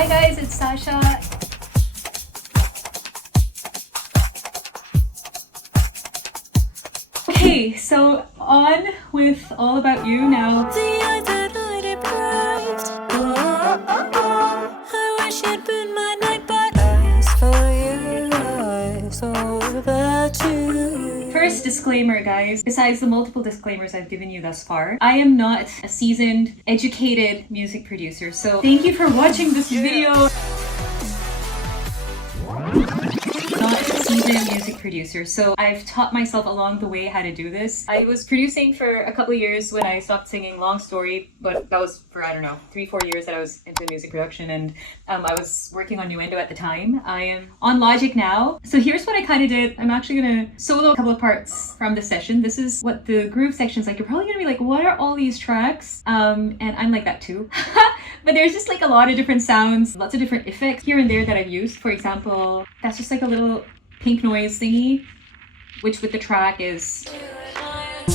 Hi guys, it's Shashaa. Okay, so on with All About You now. First disclaimer, guys, besides the multiple disclaimers I've given you thus far, I am not a seasoned, educated music producer, so thank you for watching this video. Not a seasoned music producer, so I've taught myself along the way how to do this. I was producing for a couple of years when I stopped singing, long story, but that was for, I don't know, 3-4 years that I was into music production, and I was working on Nuendo at the time. I am on Logic now. So here's what I kind of did. I'm actually gonna solo a couple of parts from the session. This is what the groove section's like. You're probably gonna be like, what are all these tracks? And I'm like that too. But there's just like a lot of different sounds, lots of different effects here and there that I've used. For example, that's just like a little pink noise thingy, which with the track is, and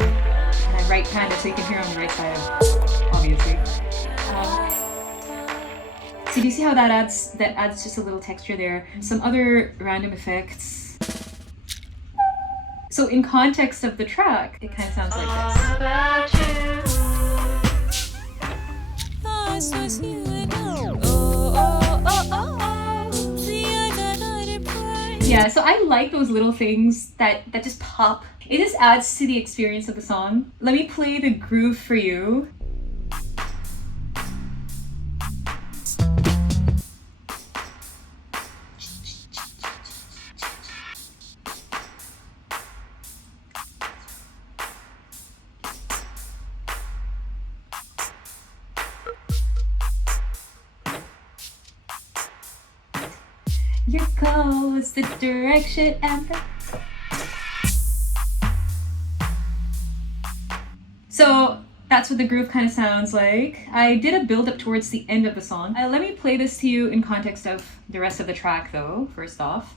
I right handed so you can hear on the right side, obviously. So do you see how that adds just a little texture there? Some other random effects. So in context of the track, it kind of sounds like this. Yeah, so I like those little things that just pop. It just adds to the experience of the song. Let me play the groove for you. Your goal is the direction and the... So that's what the groove kind of sounds like. I did a build up towards the end of the song. Let me play this to you in context of the rest of the track though, first off.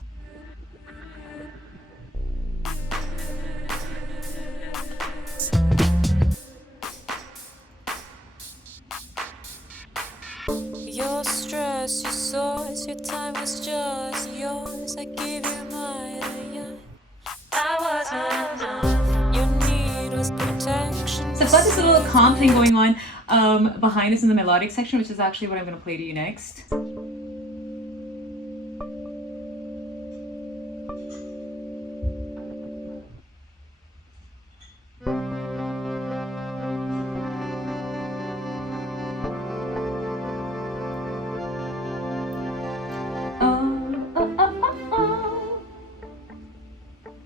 Your stress, your source, your time was just yours. I gave you mine, I wasn't enough. Your need was protection. So I've got this little comp thing going on behind us in the melodic section, which is actually what I'm going to play to you next.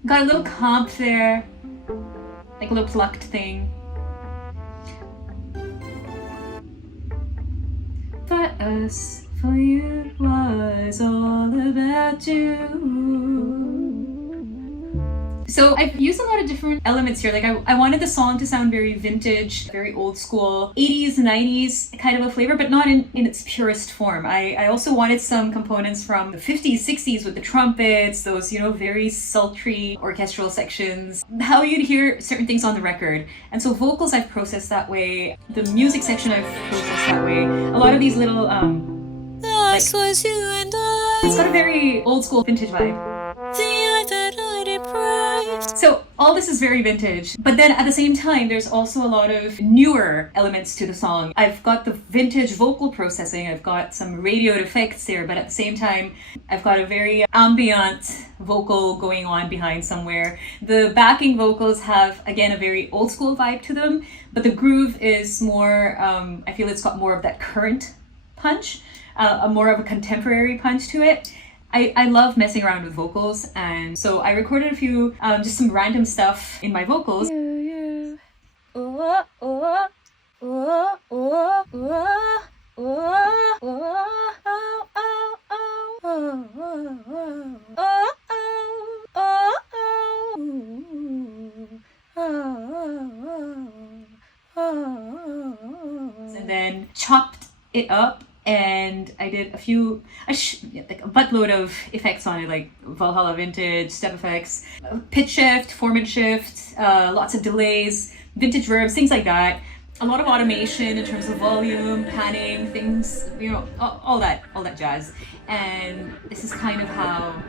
Got a little comp there, like a little plucked thing. For us, for you was all about you. So I've used a lot of different elements here. Like I wanted the song to sound very vintage, very old school, 80s, 90s kind of a flavor, but not in its purest form. I also wanted some components from the 50s, 60s with the trumpets, those, you know, very sultry orchestral sections, how you'd hear certain things on the record. And so vocals I've processed that way, the music section I've processed that way. A lot of these little, This was you and I. it's got a very old school vintage vibe. The eye that I deprived. So all this is very vintage, but then at the same time, there's also a lot of newer elements to the song. I've got the vintage vocal processing, I've got some radioed effects there, but at the same time, I've got a very ambient vocal going on behind somewhere. The backing vocals have, again, a very old school vibe to them, but the groove is more, I feel it's got more of that current punch, more of a contemporary punch to it. I love messing around with vocals, and so I recorded a few, just some random stuff in my vocals. And then chopped it up, and I did like a buttload of effects on it, like Valhalla vintage, step effects, pitch shift, formant shift, lots of delays, vintage verbs, things like that. a lot of automation in terms of volume, panning, things, you know, all that jazz. And this is kind of how.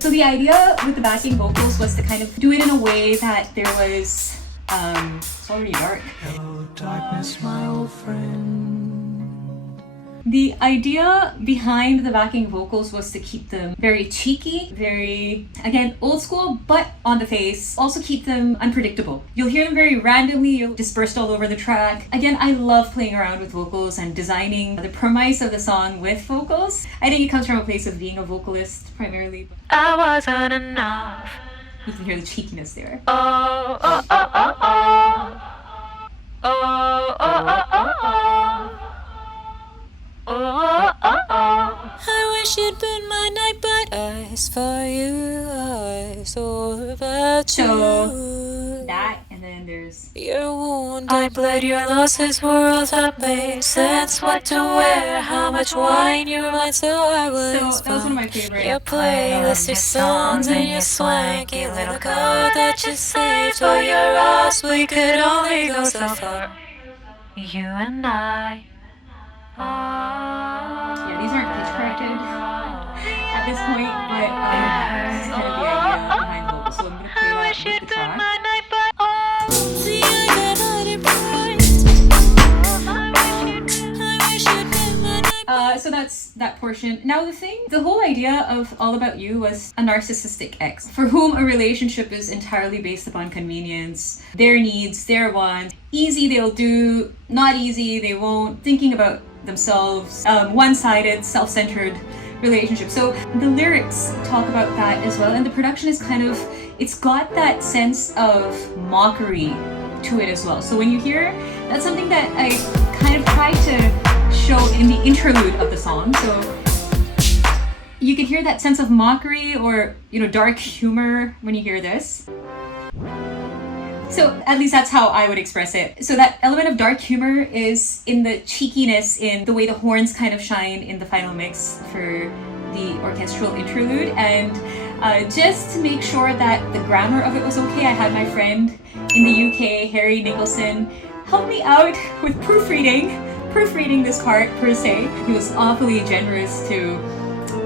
So the idea with the backing vocals was to kind of do it in a way that there was, it's already dark. Hello, darkness, my old friend. The idea behind the backing vocals was to keep them very cheeky, very, again, old school, but on the face. Also keep them unpredictable. You'll hear them very randomly, dispersed all over the track. Again, I love playing around with vocals and designing the premise of the song with vocals. I think it comes from a place of being a vocalist primarily. I wasn't enough. You can hear the cheekiness there. Oh, oh, oh, oh, oh. Oh, oh, oh, oh, oh. Oh, oh, oh. I wish you'd been my night, but eyes for you, eyes all about So you. that, and then there's Your wound, I bled, your losses were all that made sense. What to wear, how much wine you might, so I was. so that was one of my favorite. Your playlist, your songs, and your swanky little car that you saved for your ass. We could only go so far. You and I. Yeah, these aren't pitch corrected at this point, but this is kind of the idea behind vocals. So I'm gonna play that with the track. So that's that portion. Now the whole idea of All About You was a narcissistic ex for whom a relationship is entirely based upon convenience, their needs, their wants. Easy they'll do, not easy they won't. Thinking about themselves, one-sided, self-centered relationship. So the lyrics talk about that as well, and the production is kind of, it's got that sense of mockery to it as well. So when you hear, that's something that I kind of tried to show in the interlude of the song. So you can hear that sense of mockery or, you know, dark humor when you hear this. So at least that's how I would express it. So that element of dark humor is in the cheekiness, in the way the horns kind of shine in the final mix for the orchestral interlude. And just to make sure that the grammar of it was okay, I had my friend in the UK, Harry Nicholson, help me out with proofreading this part per se. He was awfully generous to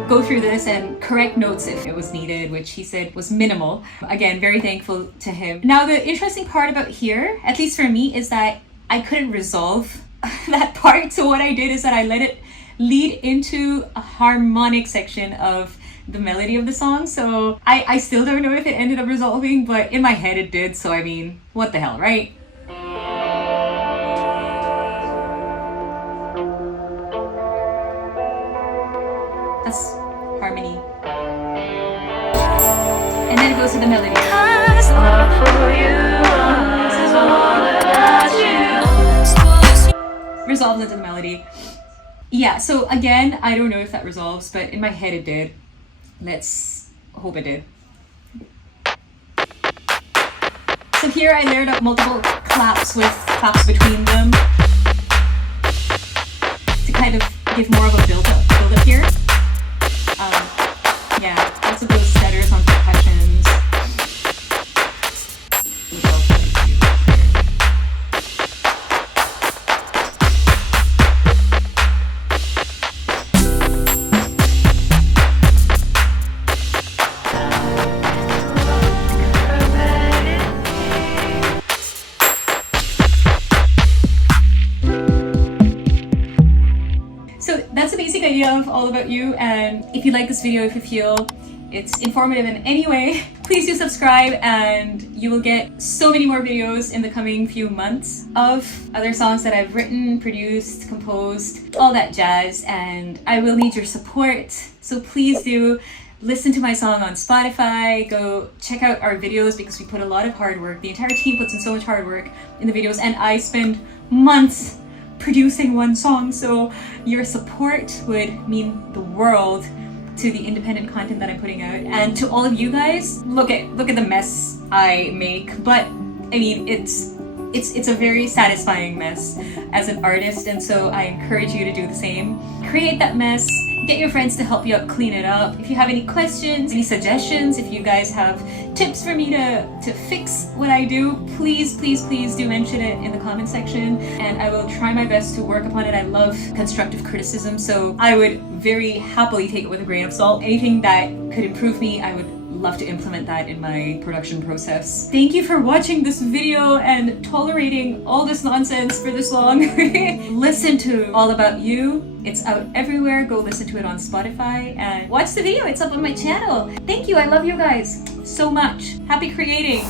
go through this and correct notes if it was needed, which he said was minimal. Again, very thankful to him. Now, the interesting part about here, at least for me, is that I couldn't resolve that part. So what I did is that I let it lead into a harmonic section of the melody of the song. So I still don't know if it ended up resolving, but in my head it did. So I mean, what the hell, right? That's harmony. And then it goes to the melody. Resolves into the melody. Yeah, so again, I don't know if that resolves, but in my head it did. Let's hope it did. So here I layered up multiple claps with claps between them to kind of give more of a build up here. Yeah, lots of those setters on percussions. So that's the basic idea of All About You, and if you like this video, if you feel it's informative in any way, please do subscribe, and you will get so many more videos in the coming few months of other songs that I've written, produced, composed, all that jazz, and I will need your support. So please do listen to my song on Spotify, go check out our videos because we put a lot of hard work. The entire team puts in so much hard work in the videos, and I spend months producing one song, so your support would mean the world to the independent content that I'm putting out. And to all of you guys, look at the mess I make, but I mean it's a very satisfying mess as an artist, and so I encourage you to do the same. Create that mess, Get your friends to help you out clean it up. If you have any questions, any suggestions, if you guys have tips for me to fix what I do, please do mention it in the comment section, and I will try my best to work upon it. I love constructive criticism, so I would very happily take it with a grain of salt. Anything that could improve me, I would love to implement that in my production process. Thank you for watching this video and tolerating all this nonsense for this long. Listen to All About You. It's out everywhere. Go listen to it on Spotify and watch the video. It's up on my channel. Thank you. I love you guys so much. Happy creating.